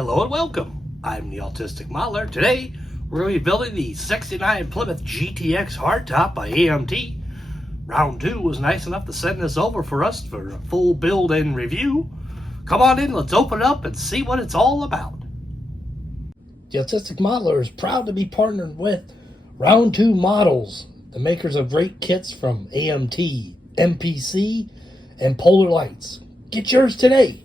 Hello and welcome. I'm the Autistic Modeler. Today, we're going to be building the 69 Plymouth GTX hardtop by AMT. Round 2 was nice enough to send this over for us for a full build and review. Come on in, let's open it up and see what it's all about. The Autistic Modeler is proud to be partnered with Round 2 Models, the makers of great kits from AMT, MPC, and Polar Lights. Get yours today.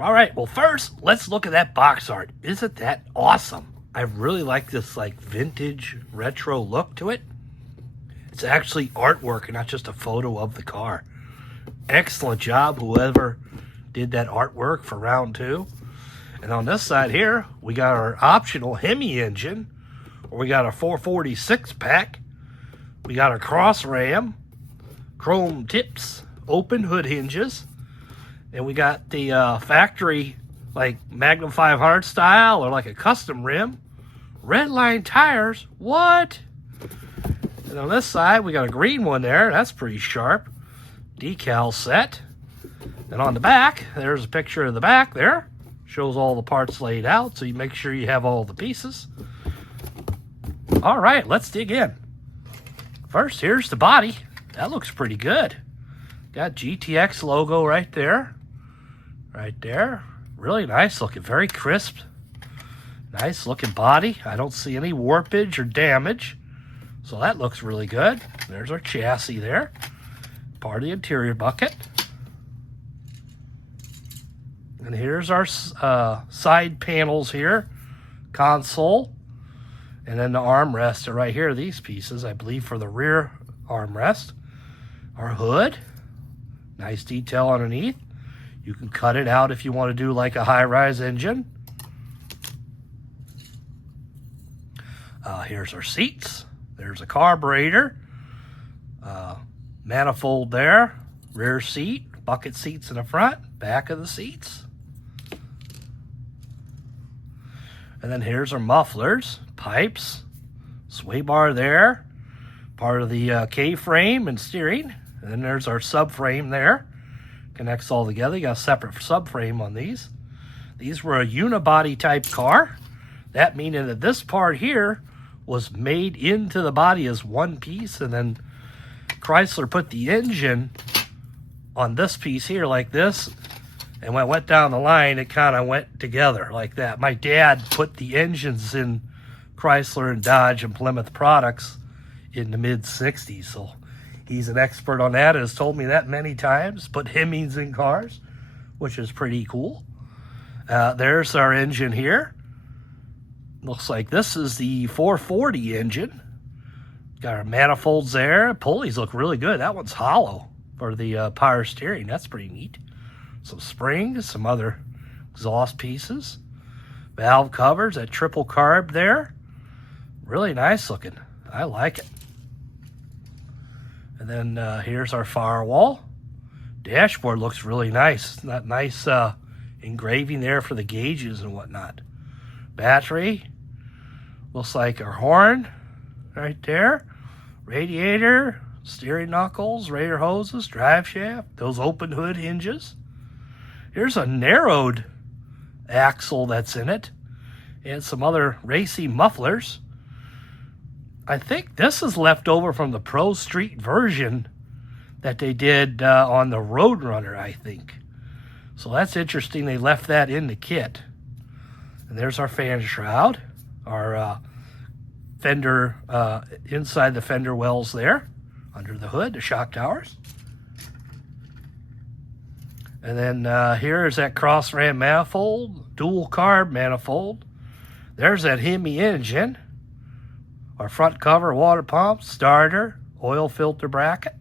All right, well, first, let's look at that box art. Isn't that awesome? I really like this vintage retro look to it. It's actually artwork and not just a photo of the car. Excellent job, whoever did that artwork for round 2. And on this side here, we got our optional Hemi engine, or we got our 446 pack. We got our cross ram, chrome tips, open hood hinges. And we got the factory, Magnum 500 style or a custom rim. Red line tires. What? And on this side, we got a green one there. That's pretty sharp. Decal set. And on the back, there's a picture of the back there. Shows all the parts laid out, so you make sure you have all the pieces. All right, let's dig in. First, here's the body. That looks pretty good. Got GTX logo right there. Right there. Really nice looking, very crisp. Nice looking body. I don't see any warpage or damage. So that looks really good. There's our chassis there. Part of the interior bucket. And here's our side panels here. Console. And then the armrest are right here. These pieces, I believe, for the rear armrest. Our hood. Nice detail underneath. You can cut it out if you want to do a high-rise engine. Here's our seats. There's a carburetor. Manifold there. Rear seat. Bucket seats in the front. Back of the seats. And then here's our mufflers. Pipes. Sway bar there. Part of the K-frame and steering. And then there's our subframe there. Connects all together. You got a separate subframe on these. These were a unibody type car. That meaning that this part here was made into the body as one piece, and then Chrysler put the engine on this piece here like this, and when it went down the line, it kind of went together like that. My dad put the engines in Chrysler and Dodge and Plymouth products in the mid-60s, so he's an expert on that, has told me that many times. Put Hemis in cars, which is pretty cool. There's our engine here. Looks like this is the 440 engine. Got our manifolds there. Pulleys look really good. That one's hollow for the power steering. That's pretty neat. Some springs, some other exhaust pieces. Valve covers, that triple carb there. Really nice looking. I like it. And then here's our firewall. Dashboard looks really nice. That nice engraving there for the gauges and whatnot. Battery. Looks like our horn right there. Radiator. Steering knuckles. Radiator hoses. Drive shaft. Those open hood hinges. Here's a narrowed axle that's in it. And some other racy mufflers. I think this is left over from the Pro Street version that they did on the Roadrunner, I think. So that's interesting. They left that in the kit. And there's our fan shroud. Our fender, inside the fender wells there. Under the hood, the shock towers. And then here is that cross ram manifold. Dual carb manifold. There's that Hemi engine. Our front cover, water pump, starter, oil filter bracket,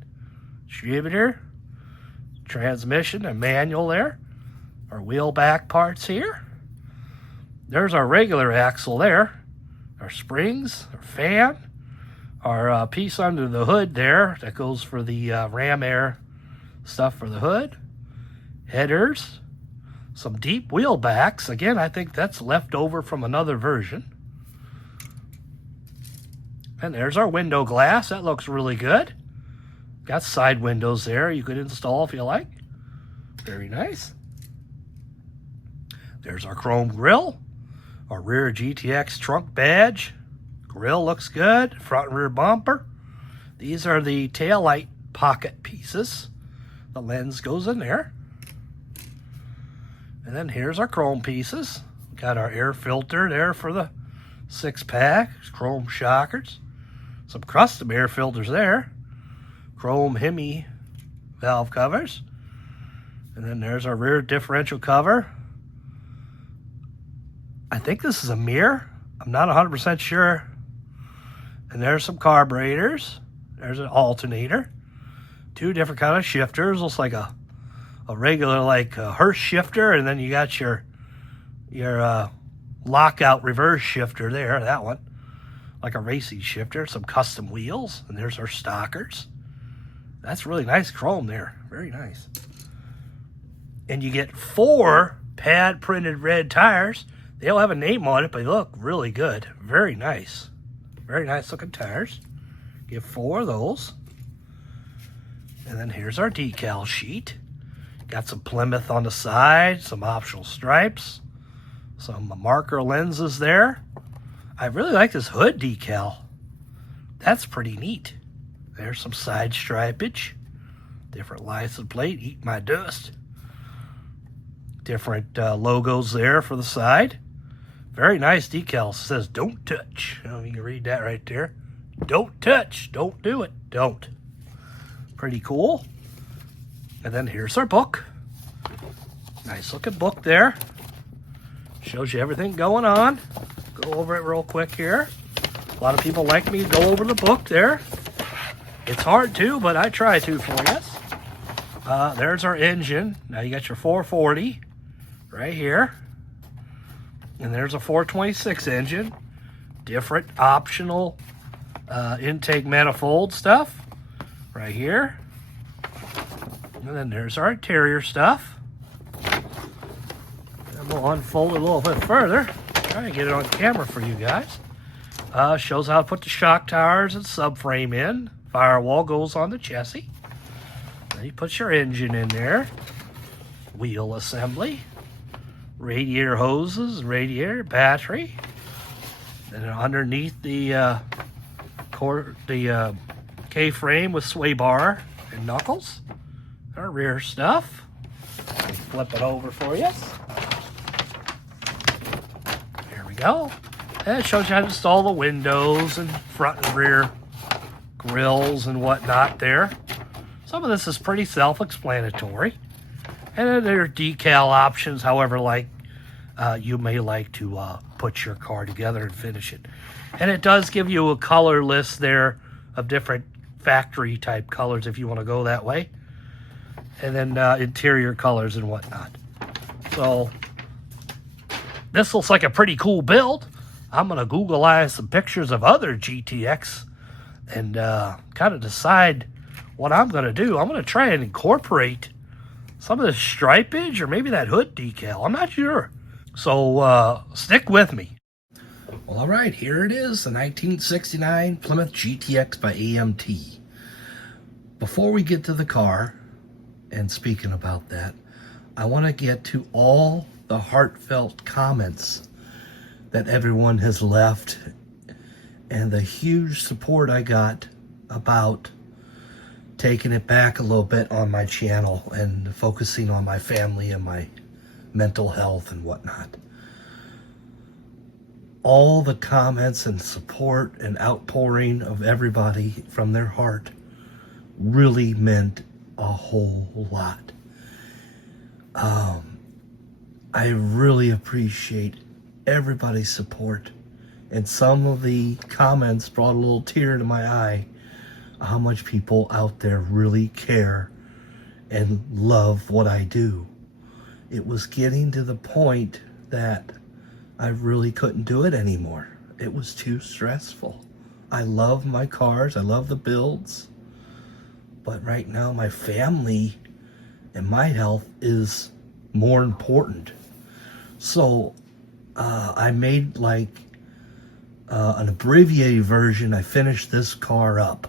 distributor, transmission, and manual there. Our wheel back parts here. There's our regular axle there. Our springs, our fan, our piece under the hood there that goes for the ram air stuff for the hood. Headers, some deep wheel backs. Again, I think that's left over from another version. And there's our window glass. That looks really good. Got side windows there you could install if you like. Very nice. There's our chrome grille, our rear GTX trunk badge. Grille looks good, front and rear bumper. These are the taillight pocket pieces. The lens goes in there. And then here's our chrome pieces. Got our air filter there for the 6-pack, chrome shockers. Some custom air filters there. Chrome Hemi valve covers. And then there's our rear differential cover. I think this is a mirror. I'm not 100% sure. And there's some carburetors. There's an alternator. 2 different kind of shifters. Looks like a regular like Hurst shifter, and then you got your lockout reverse shifter there. That one, like a racing shifter. Some custom wheels, and there's our stockers. That's really nice chrome there. Very nice. And you get 4 pad printed red tires. They don't have a name on it, but they look really good. Very nice. Very nice looking tires. Get 4 of those. And then here's our decal sheet. Got some Plymouth on the side, some optional stripes, some marker lenses there. I really like this hood decal. That's pretty neat. There's some side stripage. Different license plate, eat my dust. Different logos there for the side. Very nice decal. It says don't touch. You can read that right there. Don't touch. Don't do it. Don't. Pretty cool. And then here's our book. Nice looking book there. Shows you everything going on. Go over it real quick here. A lot of people like me to go over the book there. It's hard to, but I try to for you. There's our engine. Now you got your 440 right here. And there's a 426 engine. Different optional intake manifold stuff right here. And then there's our interior stuff. And we'll unfold it a little bit further. Try and get it on camera for you guys. Shows how to put the shock towers and subframe in. Firewall goes on the chassis. Then you put your engine in there. Wheel assembly. Radiator hoses, radiator, battery. And then underneath the K-frame with sway bar and knuckles. Our rear stuff. Let me flip it over for you. There we go. And it shows you how to install the windows and front and rear grills and whatnot there. Some of this is pretty self-explanatory. And then there are decal options, however you may like to put your car together and finish it. And it does give you a color list there of different factory type colors if you want to go that way. And then interior colors and whatnot. So this looks like a pretty cool build. I'm going to Googleize some pictures of other GTX and kind of decide what I'm going to do. I'm going to try and incorporate some of the stripage or maybe that hood decal. I'm not sure. So stick with me. Well, all right, here it is, the 1969 Plymouth GTX by AMT. Before we get to the car, and speaking about that, I want to get to all the heartfelt comments that everyone has left and the huge support I got about taking it back a little bit on my channel and focusing on my family and my mental health and whatnot. All the comments and support and outpouring of everybody from their heart really meant a whole lot. I really appreciate everybody's support, and some of the comments brought a little tear to my eye how much people out there really care and love what I do. It was getting to the point that I really couldn't do it anymore. It was too stressful. I love my cars, I love the builds, but right now my family and my health is more important. So I made like an abbreviated version. I finished this car up.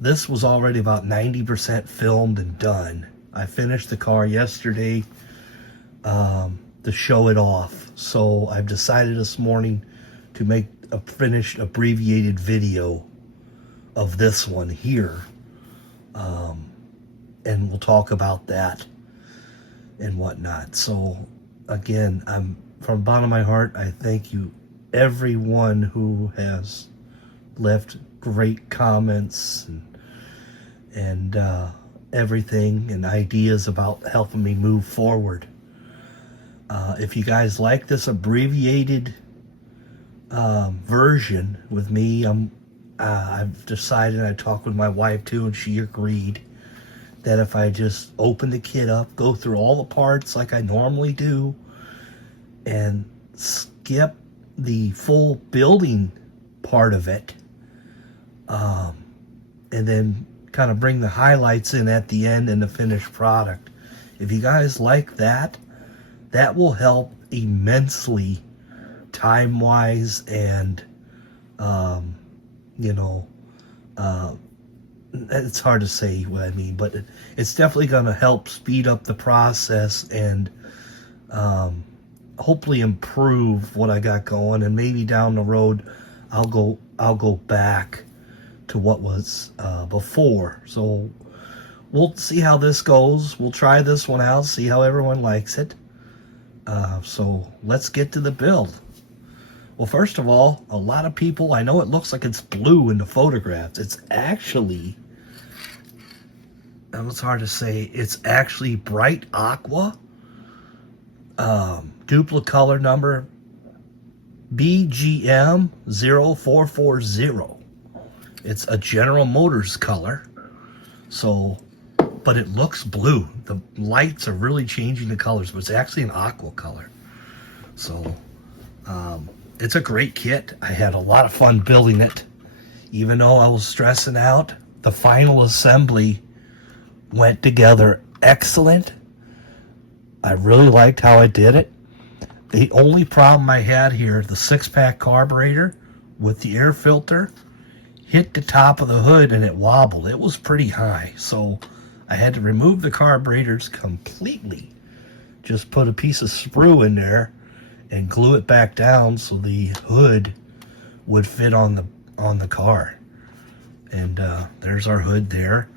This was already about 90% filmed and done. I finished the car yesterday. to show it off. So I've decided this morning to make a finished abbreviated video of this one here. And we'll talk about that and whatnot. So again, from the bottom of my heart, I thank you, everyone who has left great comments and everything and ideas about helping me move forward. If you guys like this abbreviated version with me, I've decided, I talked with my wife too, and she agreed that if I just open the kit up, go through all the parts like I normally do, and skip the full building part of it, and then kind of bring the highlights in at the end and the finished product. If you guys like that, that will help immensely time-wise, and it's hard to say what I mean, but it's definitely going to help speed up the process and hopefully improve what I got going. And maybe down the road I'll go back to what was before. So we'll see how this goes. We'll try this one out, see how everyone likes it. So let's get to the build. Well, first of all, a lot of people, I know it looks like it's blue in the photographs. It's actually, it's hard to say, it's actually bright aqua. Duplicate color number BGM 0440. It's a General Motors color. So, but it looks blue. The lights are really changing the colors, but it's actually an aqua color. So, it's a great kit. I had a lot of fun building it. Even though I was stressing out, the final assembly went together excellent. I really liked how I did it. The only problem I had here, the 6-pack carburetor with the air filter hit the top of the hood and it wobbled. It was pretty high, so I had to remove the carburetors completely. Just put a piece of sprue in there and glue it back down so the hood would fit on the car. And there's our hood there.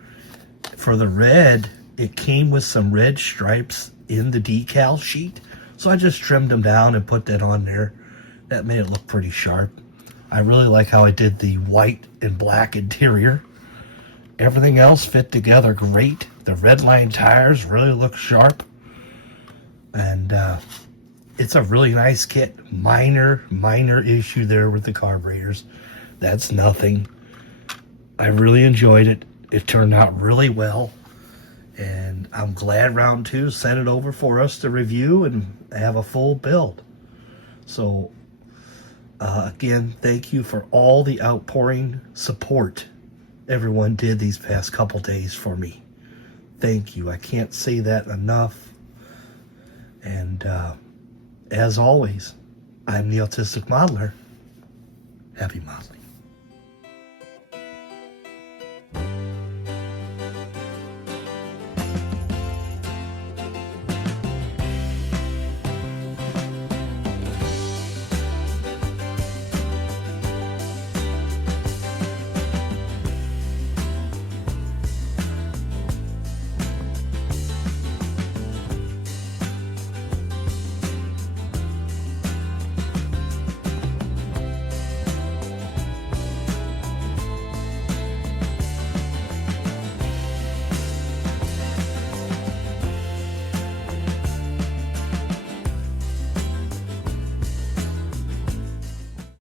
For the red, it came with some red stripes in the decal sheet, so I just trimmed them down and put that on there. That made it look pretty sharp. I really like how I did the white and black interior. Everything else fit together great. The red line tires really look sharp, and it's a really nice kit. Minor issue there with the carburetors. That's nothing. I really enjoyed it. It turned out really well. And I'm glad round 2 sent it over for us to review and have a full build. So, again, thank you for all the outpouring support everyone did these past couple days for me. Thank you. I can't say that enough. And as always, I'm the Autistic Modeler. Happy modeling.